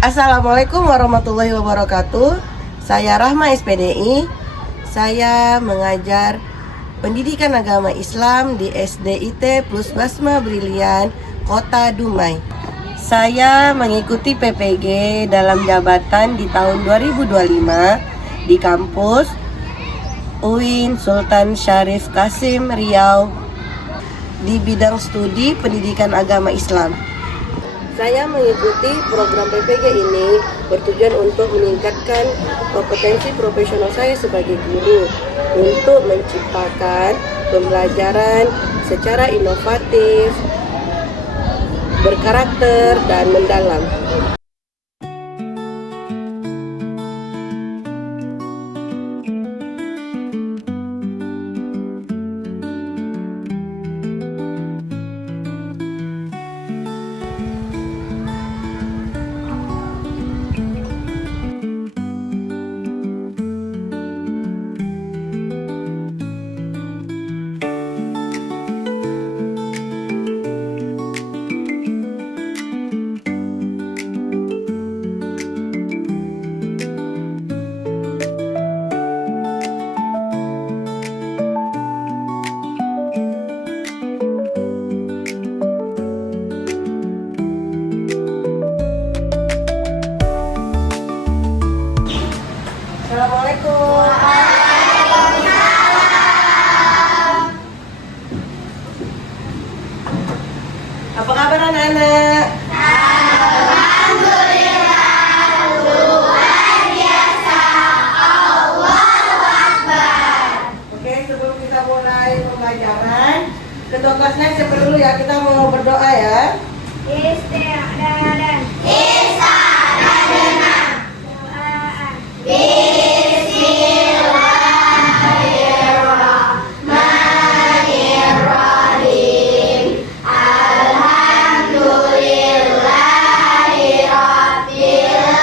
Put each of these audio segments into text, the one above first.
Assalamualaikum warahmatullahi wabarakatuh. Saya Rahma SPDI. Saya mengajar pendidikan agama Islam di SDIT Plus Basma Brilian, Kota Dumai. Saya mengikuti PPG dalam jabatan di tahun 2025 di kampus UIN Sultan Syarif Kasim Riau di bidang studi pendidikan agama Islam. Saya mengikuti program PPG ini bertujuan untuk meningkatkan kompetensi profesional saya sebagai guru untuk menciptakan pembelajaran secara inovatif, berkarakter, dan mendalam. Assalamualaikum. Apa kabar anak-anak? Alhamdulillah, luar biasa, Allahu Akbar. Oke, sebelum kita mulai pembelajaran, ketua kelasnya siapa dulu ya? Kita mau berdoa ya. Isti'adadan. Isti'adadan. Bismillahirrahmanirrahim. Alhamdulillahirabbil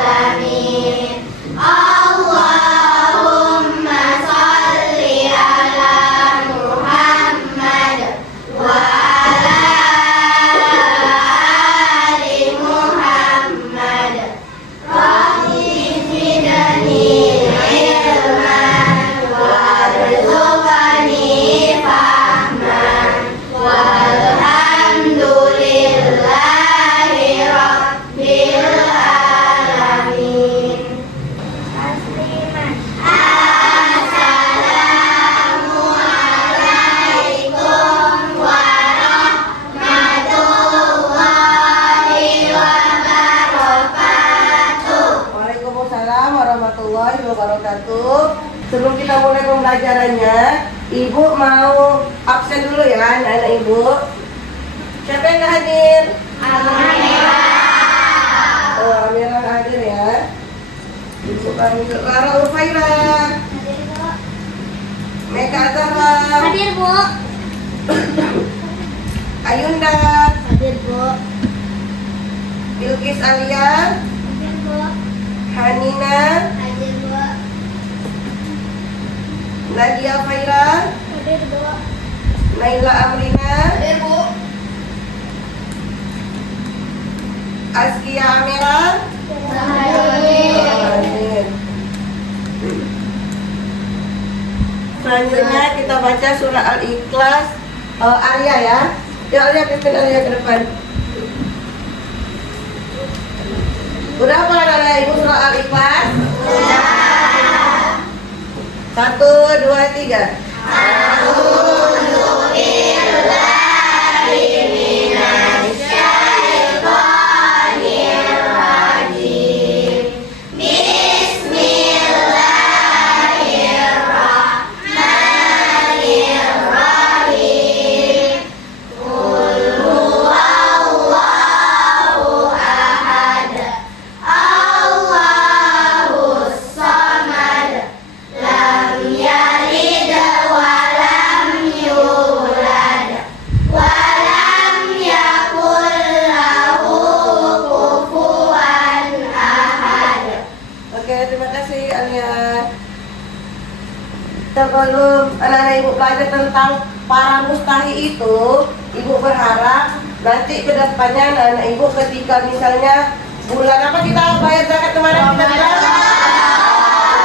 alamin. Allahumma shalli ala Muhammad wa ala ali Muhammad. Rabbi zidni ilman warzuqni fahman walhamdulillahi rabbil alamin. Assalamualaikum warahmatullahi wabarakatuh. Waalaikumsalam warahmatullahi wabarakatuh. Sebelum kita mulai pembelajarannya, Ibu mau absen dulu ya, anak-anak Ibu. Siapa yang nggak hadir? Alhamdulillah. Oh, Amirah hadir ya. Ibu panggil Lara Urfaira, Meka Zahra, Hadir, Bu. Ayunda, Hadir, Bu. Bilkis Alia, Hadir, Bu. Hanina, Hadir, Bu. Nadia Faira, Hadir, Bu. Naila Amrina, Hadir, Bu. Azkia Amira. Hadir. Selanjutnya kita baca surah Al-Ikhlas. Arya ya. Ya Arya, pimpin Arya ke depan. Udah apa anak-anak Ibu surah Al-Ikhlas? Satu, dua, tiga. Allahus samad, lam yalid wa lam yulad wa lam yakul lahu kufuwan ahad. Oke, terima kasih Arya. Sebelum anak-anak Ibu belajar tentang para mustahi itu, Ibu berharap nanti ke depannya anak-anak Ibu ketika misalnya Bulan apa kita bayar zakat kemarin kita bilang?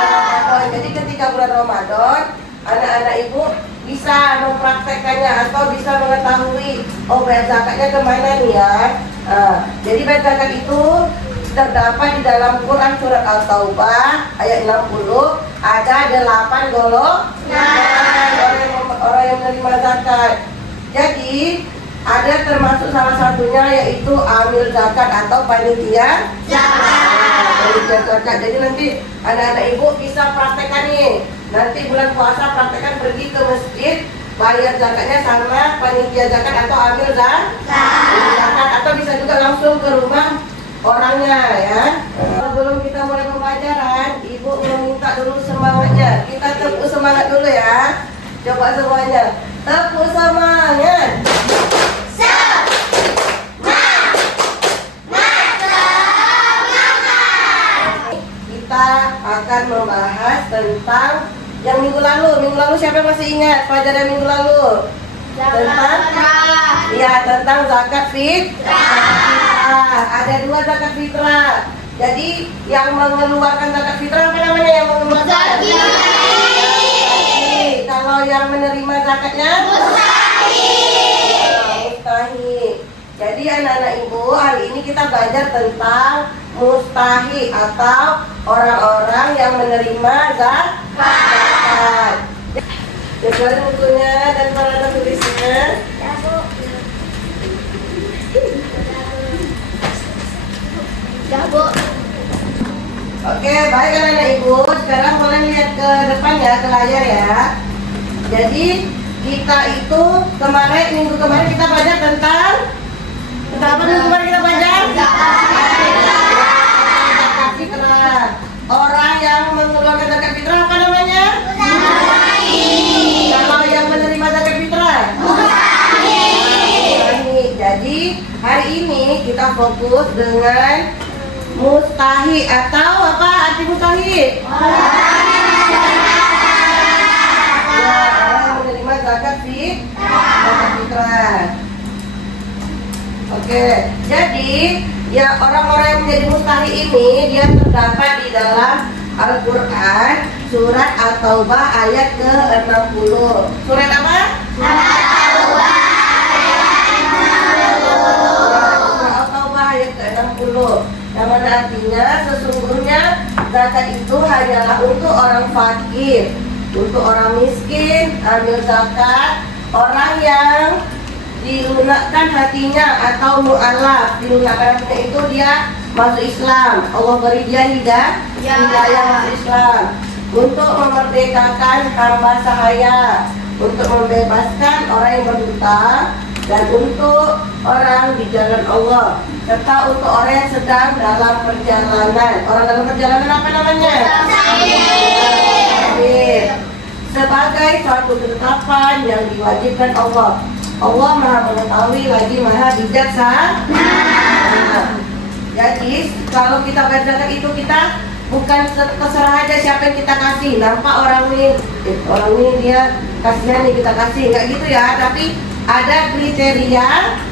Ramadan. Jadi ketika bulan Ramadan, anak-anak ibu bisa mempraktekannya atau bisa mengetahui bayar zakatnya kemana nih ya. Jadi bayar zakat itu terdapat di dalam Quran surat At-Taubah ayat 60, ada 8 golongan orang yang menerima zakat. Jadi ada termasuk salah satunya yaitu amil zakat atau panitia zakat. Jadi nanti anak-anak ibu bisa praktekkan nih. Nanti bulan puasa praktekkan pergi ke masjid, bayar zakatnya sama panitia zakat atau amil zakat, atau bisa juga langsung ke rumah orangnya ya. Sebelum kita mulai pembelajaran, ibu meminta dulu semangatnya. Kita tepuk semangat dulu ya. Coba semuanya, tepuk semangat. Kita akan membahas tentang yang minggu lalu. Minggu lalu siapa yang masih ingat pelajaran minggu lalu? Tentang zakat fitrah. Ada 2 zakat fitrah. Jadi yang mengeluarkan zakat fitrah apa namanya? Yang mengeluarkan Zaki. Kalau yang menerima zakatnya mustahik. Jadi anak-anak ibu, hari ini kita belajar tentang mustahik atau orang-orang yang menerima zakat. Jadi bukunya dan para tulisnya. Oke, baik anak-anak ibu. Sekarang boleh lihat ke depan ya, ke layar ya. Jadi kita itu minggu kemarin kita belajar tentang apa minggu kemarin kita belajar? Zakat fitrah. Orang yang mengeluarkan zakat fitrah apa namanya? Kalau yang menerima zakat fitrah? Jadi hari ini kita fokus dengan mustahik atau apa arti mustahik? Orang yang menerima zakat fitrah. Oke, jadi ya orang-orang yang menjadi mustahik ini dia terdapat di dalam Al-Quran surat At-Taubah ayat ke-60. Surat apa? At-Taubah ayat ke-60. Yang mana artinya sesungguhnya zakat itu hanyalah untuk orang fakir, untuk orang miskin, amil zakat, orang yang dilunakkan hatinya atau mu'alaf. Dilunakkan hatinya itu dia masuk Islam, Allah beri dia hidayah masuk Islam, untuk memerdekakan hamba sahaya, untuk membebaskan orang yang berhutang, dan untuk orang di jalan Allah, serta untuk orang yang sedang dalam perjalanan. Orang dalam perjalanan apa namanya? Sebagai suatu ketetapan yang diwajibkan Allah. Allah Maha mengetahui lagi Maha bijaksana. Jadi kalau kita bayar zakat itu kita bukan terserah aja siapa yang kita kasih. Nampak orang ini dia kasihan nih kita kasih, nggak gitu ya. Tapi ada kriteria.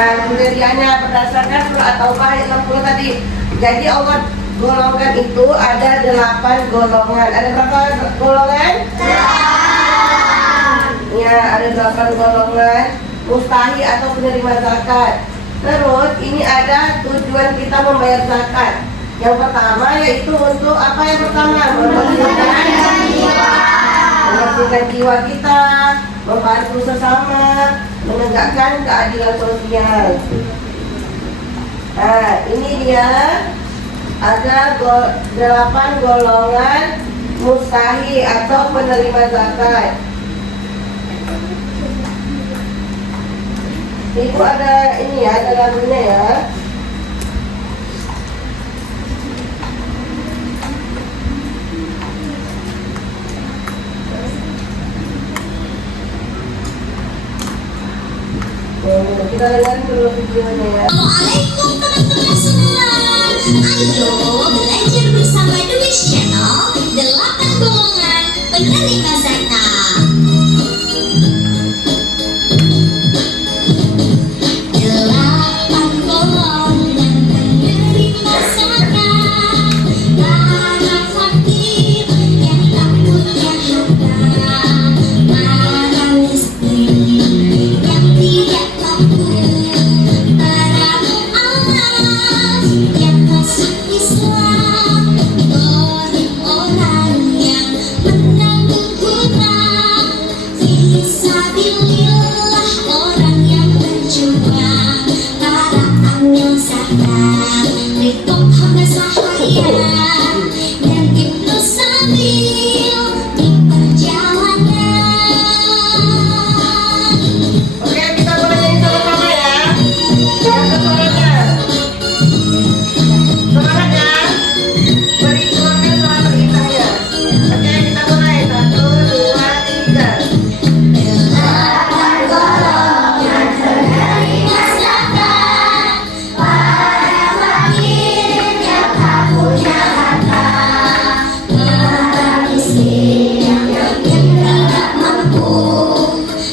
Kriterianya berdasarkan surat At-Taubah ayat 60 tadi. Jadi Allah golongan itu ada 8 golongan. Ada berapa golongan? Ya, ada 8 golongan mustahik atau penerima zakat. Terus ini ada tujuan kita membayar zakat. Yang pertama yaitu untuk apa yang pertama? Membersihkan jiwa kita, membantu sesama, menegakkan keadilan sosial. Nah, ini dia ada 8 golongan mustahik atau penerima zakat. Itu ada ini ya, ada lagunya ya. Kita dengar dulu videonya ya. Assalamualaikum teman-teman semua. Ayo belajar bersama The Wish Channel 8 golongan penerima zakat. 8 golongan penerima Berhitung hamba sahaya dan Ibnu sambil di perjalanan. Oke, kita mulai nyanyi sama-sama ya. Yang suaranya. Semangat ya. Beri keluarga suara perintahnya. Oke, kita mulai. 1, 2, 3. Delapan golongan dari masyarakat, para fakir yang tak punya harta, para miskin yang tidak mampu,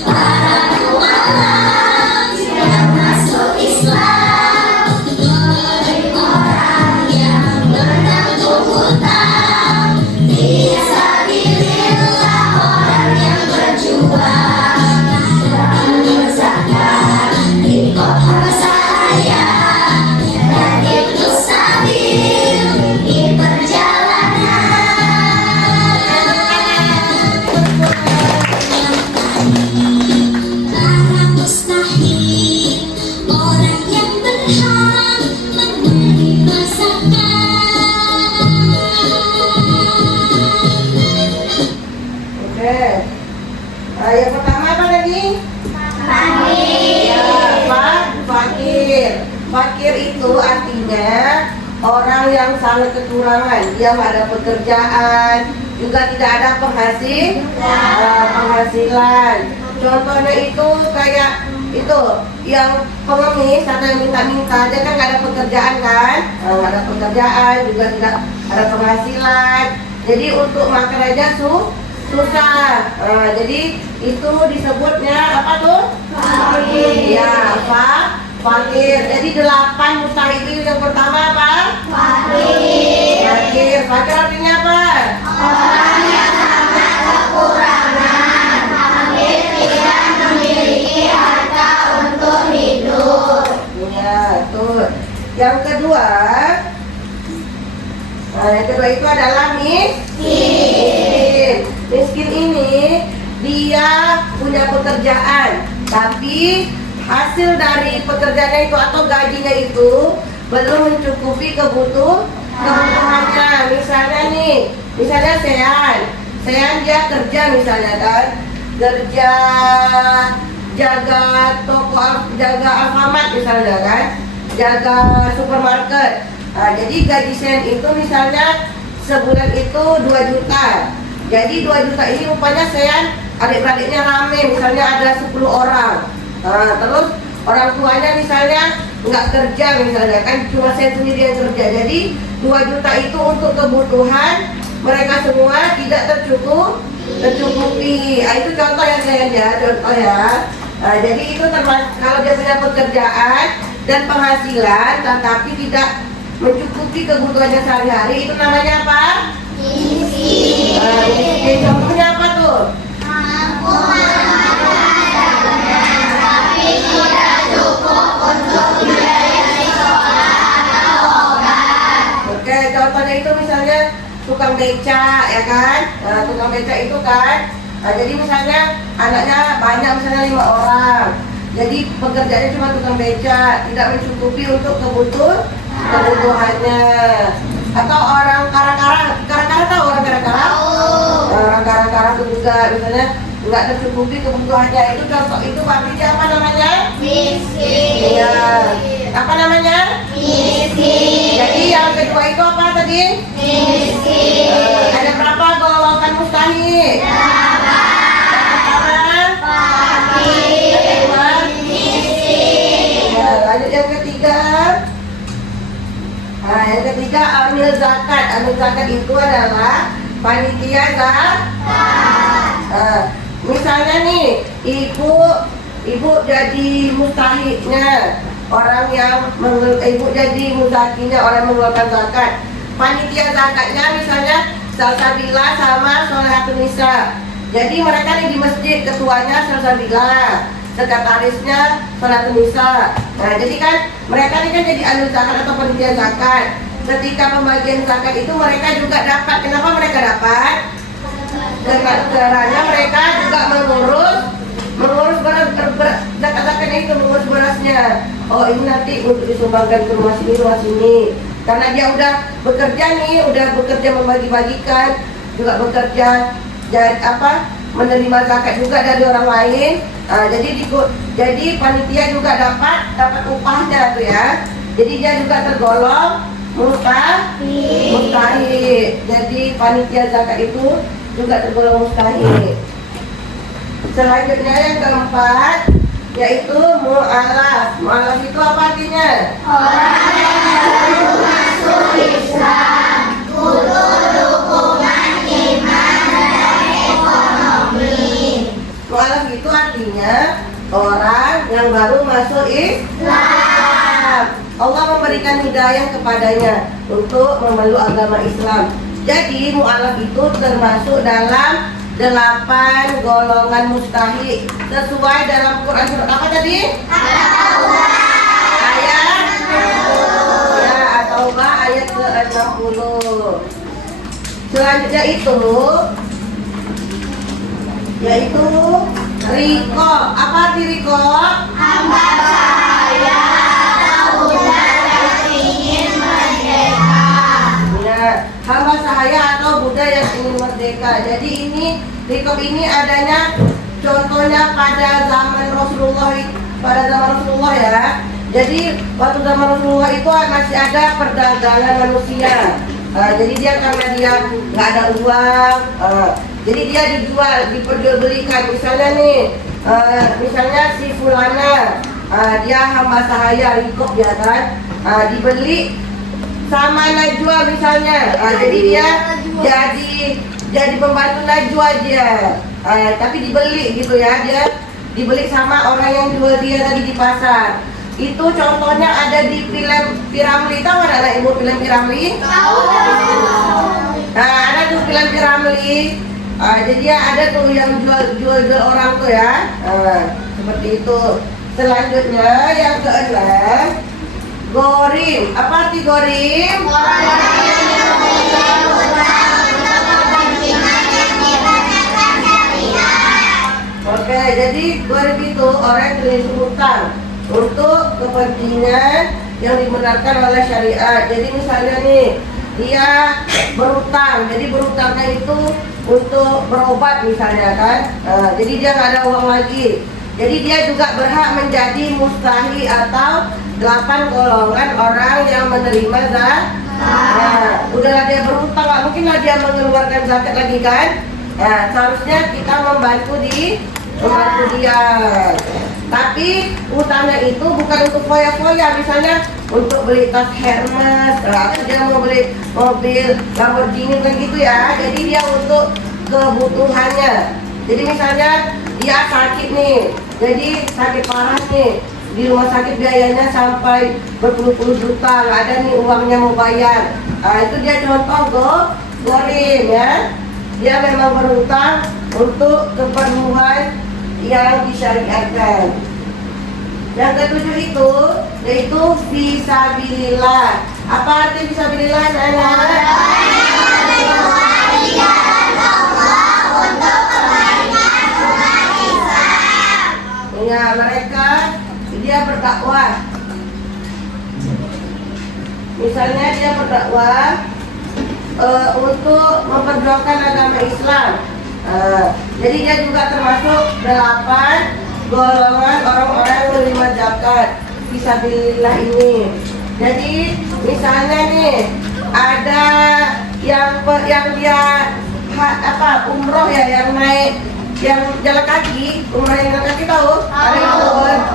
para dualam yang masuk Islam, golongan orang yang menanggung hutang, fisabilillah orang yang berjuang, ambil zakat, infak harta saya, dan Ibnu sabil di perjalanan. Para mustahil, orang yang berhak menerima zakat. Oke. Yang pertama apa tadi? Ya, fakir. Fakir itu artinya orang yang sangat kekurangan. Dia nggak ada pekerjaan, juga tidak ada penghasilan. Contohnya itu kayak itu yang pengemis atau yang minta-minta, dia kan nggak ada pekerjaan kan? Nggak ada pekerjaan, juga tidak ada penghasilan. Jadi untuk makan aja susah. Jadi itu disebutnya apa tuh? Fakir. Ya, fakir. Jadi 8 mustahil itu yang pertama apa? Fakir. Fakir artinya apa? Orang yang sangat kekurangan, hampir tidak memiliki harta untuk hidup. Ya, tuh. Yang kedua itu adalah miskin. Miskin ini dia punya pekerjaan, tapi hasil dari pekerjaannya itu atau gajinya itu belum mencukupi kebutuhannya. Misalnya Sean dia kerja misalnya kan, kerja jaga toko, jaga Alfamart misalnya kan, jaga supermarket. Jadi gaji Sean itu misalnya sebulan itu 2 juta. Jadi 2 juta ini rupanya Sean adik-beradiknya rame, misalnya ada 10 orang. Terus orang tuanya misalnya nggak kerja misalnya kan, cuma Sean sendiri yang kerja. Jadi 2 juta itu untuk kebutuhan mereka semua tidak tercukupi. Itu contoh yang saya contoh ya. Jadi itu termasuk kalau dia punya pekerjaan dan penghasilan tetapi tidak mencukupi kebutuhannya sehari-hari, itu namanya apa? Miskin. Contohnya apa tuh? Mampu tapi tidak cukup untuk membiayai sekolah atau obat. Oke, contohnya itu misalnya tukang beca ya kan? Tukang beca itu kan, jadi misalnya anaknya banyak, misalnya 5 orang. Jadi pekerjaannya cuma tukang beca, tidak mencukupi untuk kebutuhannya. Atau orang kara-kara tahu orang kara-kara? Orang kara-kara itu juga misalnya nggak tercukupi kebutuhannya. Itu contoh, itu berarti dia apa namanya? Miskin. Iya. Apa namanya? Miskin. Jadi yang kedua itu apa tadi? Miskin. Ada berapa golongan mustahil? Fakir. Miskin. Ya, lanjut yang ketiga. Yang ketiga amil zakat. Amil zakat itu adalah panitia zakat. Misalnya nih, ibu jadi mustahiknya, orang yang ibu jadi muzakinya, orang yang mengeluarkan zakat. Panitia zakatnya misalnya Salsabila sama Sholahatun Nisa. Jadi mereka nih di masjid, ketuanya Salsabila, sekretarisnya Sholahatun Nisa. Nah, jadi kan mereka ini kan jadi ahli zakat atau panitia zakat. Ketika pembagian zakat itu mereka juga dapat. Kenapa mereka dapat? Karena mereka juga mengurus beras, zakat-zakatnya itu, mengurus berasnya. Oh, ini nanti untuk disumbangkan ke rumah sini. Karena dia udah bekerja nih, udah bekerja membagi-bagikan, juga bekerja menerima zakat juga dari orang lain. Jadi panitia juga dapat upahnya tuh ya. Jadi dia juga tergolong mustahik. Jadi panitia zakat itu juga tergolong mustahik. Selanjutnya yang keempat yaitu mu'alaf. Mu'alaf itu apa artinya? Orang yang baru masuk Islam, butuh dukungan iman dan ekonomi. Mu'alaf itu artinya orang yang baru masuk Islam. Allah memberikan hidayah kepadanya untuk memeluk agama Islam. Jadi mu'alaf itu termasuk dalam 8 golongan mustahik sesuai dalam Quran surat apa tadi? Ayat ya, At-Taubah ayat ke-60. Selanjutnya yaitu riko. Apa arti riko? Hamba sahaya atau budak yang ingin merdeka. Ya, hamba sahaya atau budak yang ingin merdeka. Jadi rikop ini adanya contohnya pada zaman Rasulullah ya. Jadi waktu zaman Rasulullah itu masih ada perdagangan manusia. Jadi dia karena dia nggak ada uang, jadi dia diperjualbelikan. Misalnya nih, misalnya si fulana, dia hamba sahaya rikop ya kan, dibeli sama Najwa misalnya. Jadi dia jadi pembantu Najwa dia, tapi dibeli gitu ya, dia dibeli sama orang yang jual dia tadi di pasar. Itu contohnya ada di film Piramli. Tahu anak ibu film Piramli? Tahu. Nah, ada tuh film Piramli. Jadi ya ada tuh yang jual orang tuh ya. Seperti itu. Selanjutnya yang keenam, gorim. Apa arti gorim? Orang yang memberikan hutang untuk kepentingan yang dibenarkan syariat. Oke, jadi gorim itu orang yang beri hutang untuk kepentingan yang dibenarkan oleh syariat. Jadi misalnya nih, dia berutang. Jadi berutangnya itu untuk berobat misalnya kan. Jadi dia nggak ada uang lagi. Jadi dia juga berhak menjadi mustahik atau 8 golongan orang yang menerima zakat. Udahlah dia berutang, nggak mungkin lah dia mengeluarkan zakat lagi kan. Seharusnya kita membantu dia. Tapi utangnya itu bukan untuk foya-foya, misalnya untuk beli tas Hermes, atau dia mau beli mobil Lamborghini kan gitu ya. Jadi dia untuk kebutuhannya. Jadi misalnya dia sakit nih, jadi sakit parah nih, di rumah sakit biayanya sampai berpuluh-puluh juta, nggak ada nih uangnya mau bayar. Itu dia contoh gorim ya. Dia memang berhutang untuk keperluan yang disyariatkan. Yang ketujuh itu yaitu fisabilillah. Apa arti fisabilillah saya? Ya, mereka dia berdakwah. Misalnya dia berdakwah untuk memperjuangkan agama Islam. Jadi dia juga termasuk 8 golongan orang-orang yang menerima zakat fisabilillah ini. Jadi misalnya nih ada yang dia umroh ya, yang naik, yang jalan kaki, umroh yang jalan kaki tahu? Ada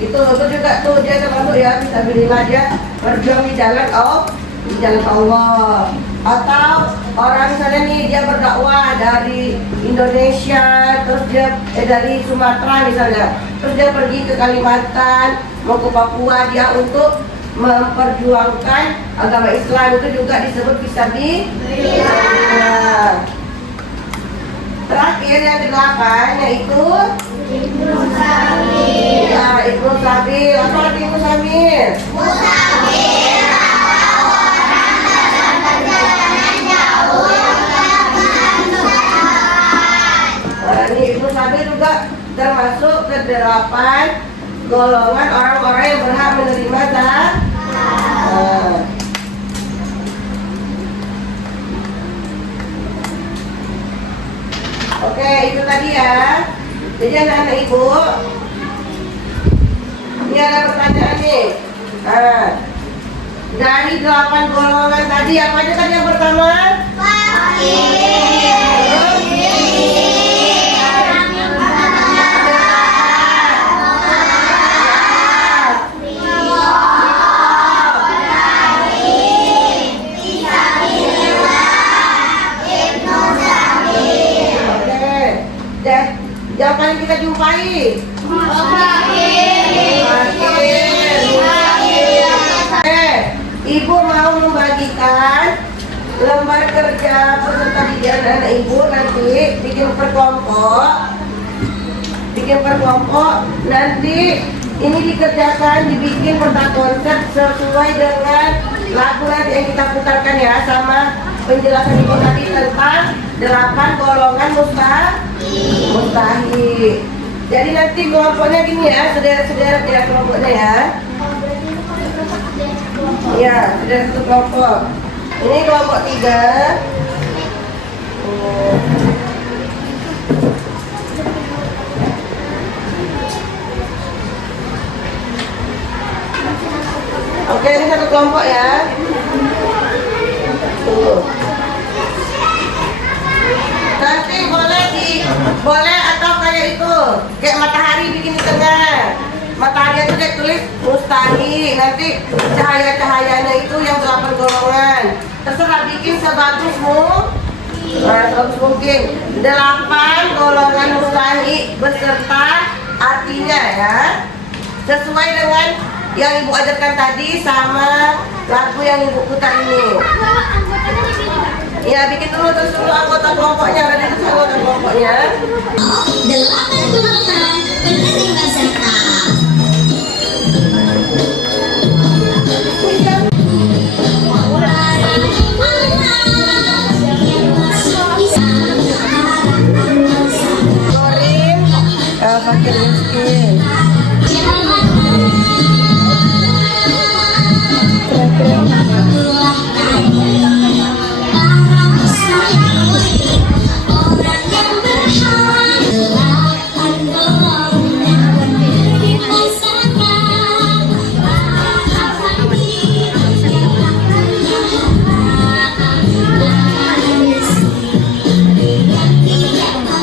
itu juga tuh dia termasuk ya fisabilillah, dia berjuang di jalan Allah. Atau orang misalnya nih dia berdakwah dari Indonesia, terus dia dari Sumatera misalnya, terus dia pergi ke Kalimantan, mau ke Papua, dia untuk memperjuangkan agama Islam, itu juga disebut fisabilillah. Terakhir yang ke-8 yaitu Ibnu Sabil. Ibnu Sabil. Apa arti Ibnu Sabil? Musafir atau orang dalam perjalanan jauh yang melakukan sholat. Ini Ibnu Sabil juga termasuk ke 8 golongan orang-orang yang berhak menerima zakat. Nah, dari 8 golongan tadi apa aja tadi yang pertama? Oke. Dan yang paling kita jumpai Ibu mau membagikan lembar kerja peserta didik anak ibu nanti bikin per kelompok nanti ini dikerjakan dibikin peta konsep sesuai dengan lagu nanti yang kita putarkan ya sama penjelasan ibu tadi tentang 8 golongan mustahil. Jadi nanti kelompoknya gini ya, saudara-saudara ya kelompoknya ya. Ya, sudah satu kelompok. Ini kelompok 3. Oke, ini satu kelompok ya. Tuh. Nanti boleh atau kayak itu, kayak matahari bikin di tengah. Matahari itu dia tulis mustahil. Nanti cahaya-cahayanya itu yang 8 golongan. Terserah bikin sebagus mungkin. 8 golongan mustahil beserta artinya ya. Sesuai dengan yang ibu ajarkan tadi sama lagu yang ibu putar ini. Ya bikin dulu terus dulu anggota kelompoknya, ada di anggota kelompoknya. 8 golongan penerima serta. Fakir miskin.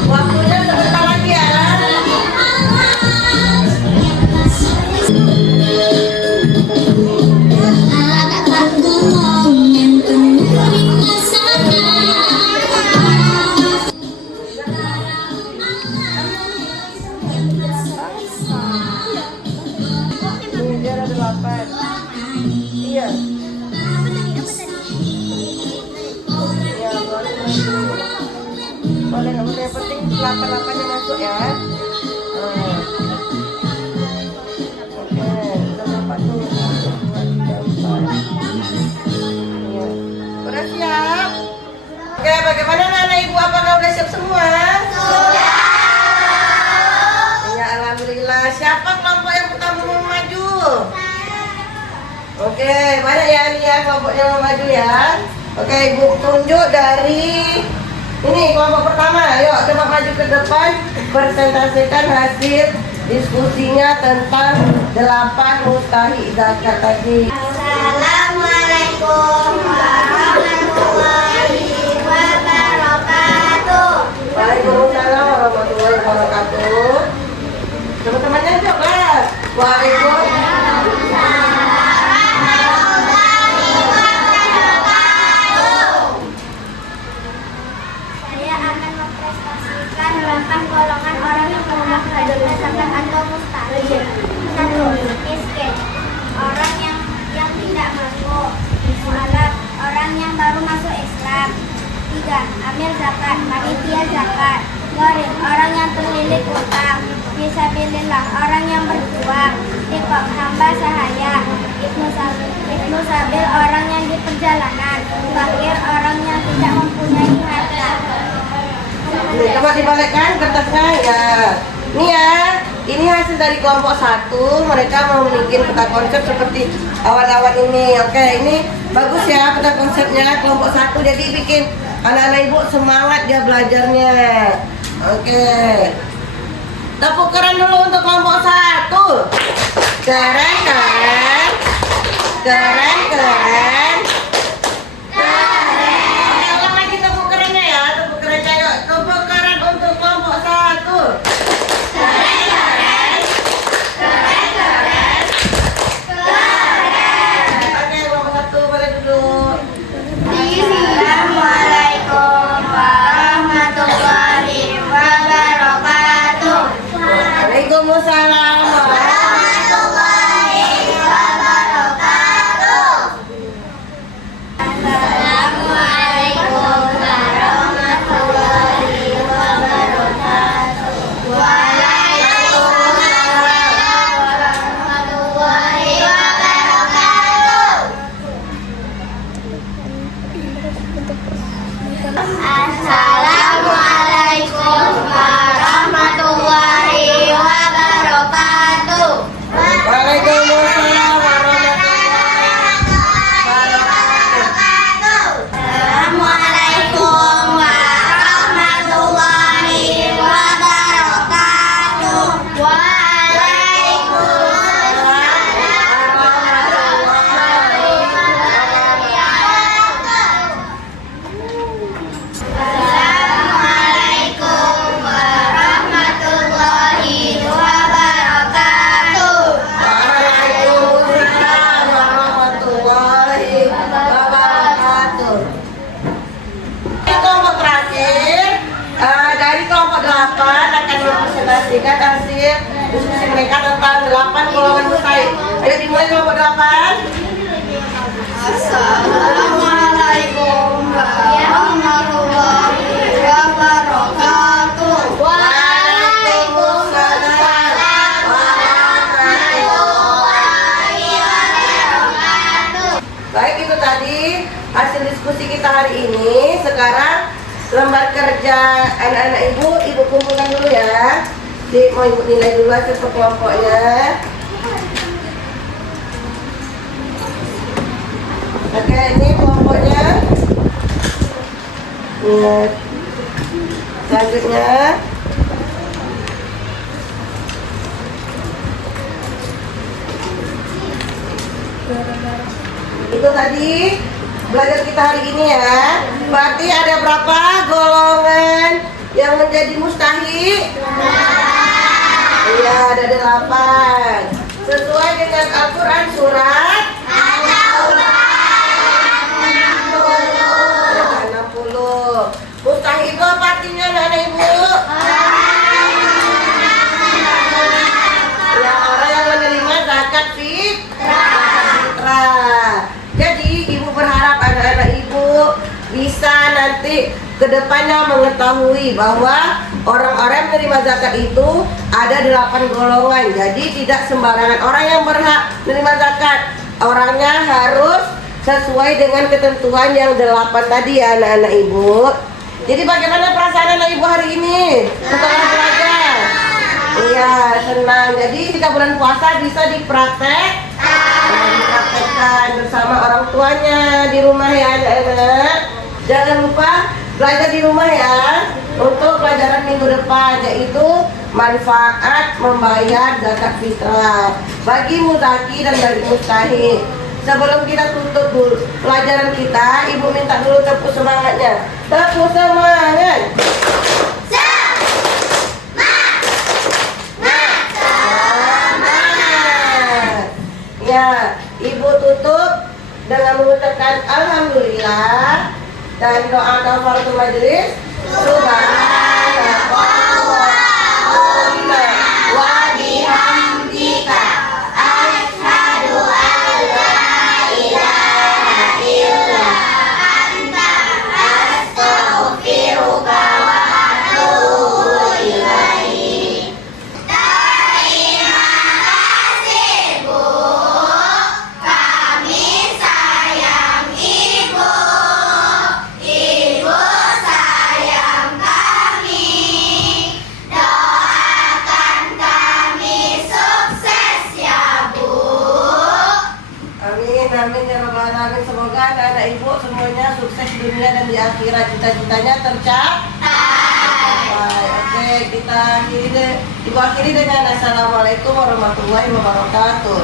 Waktunya sebentar lagi ya. Dia ada 8. Iya. Iya, boleh nggak boleh, yang penting 8-8-nya masuk ya. Oke, udah berapa tuh? 1, 2, 3, 4. Iya. Udah siap? Oke, bagaimana anak ibu? Apakah udah siap semua? Sudah. Ya, alhamdulillah. Siapa kelompok yang pertama mau maju? Oke, mana ya nih ya kelompoknya mau maju ya? Oke, ibu tunjuk dari ini kelompok pertama. Yuk, coba maju ke depan, presentasikan hasil diskusinya tentang 8 mustahil zakat tadi. Assalamualaikum warahmatullahi wabarakatuh. Waalaikumsalam warahmatullahi wabarakatuh. Teman-temannya coba. Waalaikumsalam. Saya akan mempresentasikan 8 golongan orang yang pernah menerima zakat atau mustahil. 1. Miskin, orang yang tidak mampu. Mualaf, orang yang baru masuk Islam. 3. Amil zakat, panitia zakat. Gharib, orang yang terlilit utang. Fisabilillah, orang yang berjuang. Riqab, hamba sahaya. Ibnu sabil, orang yang di perjalanan. Fakir, orang yang tidak mempunyai harta. Nih, coba dibalikkan kertasnya ya. Ini ya, ini hasil dari kelompok 1. Mereka mau bikin peta konsep seperti awal-awal ini. Oke, ini bagus ya peta konsepnya kelompok 1. Jadi bikin anak-anak ibu semangat dia belajarnya. Oke. Tepuk keren dulu untuk kelompok 1. Keren kan? Keren, keren. Oke, ulang lagi tepuk kerennya ya. Tepuk kerennya yuk. Tepuk keren untuk kelompok 1. Oke, kelompok 1 boleh duduk. Assalamualaikum warahmatullahi wabarakatuh. Waalaikumsalam. Warahmatullahi wabarakatuh. Assalamualaikum warahmatullahi wabarakatuh. Waalaikumsalam warahmatullahi wabarakatuh. Assalamualaikum warahmatullahi wabarakatuh. Waalaikumsalam warahmatullahi wabarakatuh. Assalamualaikum warahmatullahi wabarakatuh. Waalaikumsalam warahmatullahi wabarakatuh. Assalamualaikum warahmatullahi wabarakatuh. Waalaikumsalam warahmatullahi wabarakatuh. Kelompok terakhir dari kelompok 8 akan mempresentasikan hasil diskusi mereka tentang 8 golongan mustahil. Ayo dimulai kelompok 8. Assalamualaikum warahmatullahi wabarakatuh. Waalaikumsalam warahmatullahi wabarakatuh. Baik, itu tadi hasil diskusi kita hari ini. Sekarang lembar kerja anak-anak ibu kumpulkan dulu ya. Mau ibu nilai dulu hasil per kelompoknya. Oke, ini kelompoknya. Lihat. Selanjutnya. Itu tadi belajar kita hari ini ya. Berarti ada berapa golongan yang menjadi mustahil? Iya, ada 8. Sesuai dengan Al-Quran surat 60. Mustahil itu apa artinya anak ibu? Ya, orang yang menerima zakat fitrah. Jadi ibu berharap anak-anak ibu bisa nanti kedepannya mengetahui bahwa orang-orang yang menerima zakat itu ada 8 golongan. Jadi tidak sembarangan orang yang berhak menerima zakat. Orangnya harus sesuai dengan ketentuan yang 8 tadi ya anak-anak ibu. Jadi bagaimana perasaan anak ibu hari ini setelah belajar? Iya, senang. Jadi ketika bulan puasa bisa dipraktekkan bersama orang tuanya di rumah ya anak-anak. Jangan lupa belajar di rumah ya untuk pelajaran minggu depan, yaitu manfaat membayar zakat fitrah bagi muzaki dan bagi mustahil. Sebelum kita tutup dulu pelajaran kita, ibu minta dulu tepuk semangatnya. Tepuk semangat. Ya, ibu tutup dengan mengucapkan alhamdulillah dan doa kafaratul majelis. Subhanallahumma wa bihamdika asyhadu an la ilaha illa anta astaghfiruka wa atubu ilaik. Terima kasih Bu, kami sayang Ibu, Ibu sayang kami. Doakan kami sukses ya Bu. Amin, amin ya rabbal alamin. Semoga anak-anak ibu semuanya sukses di dunia dan di akhirat, cita-citanya tercapai. Oke, kita akhiri dengan assalamualaikum warahmatullahi wabarakatuh.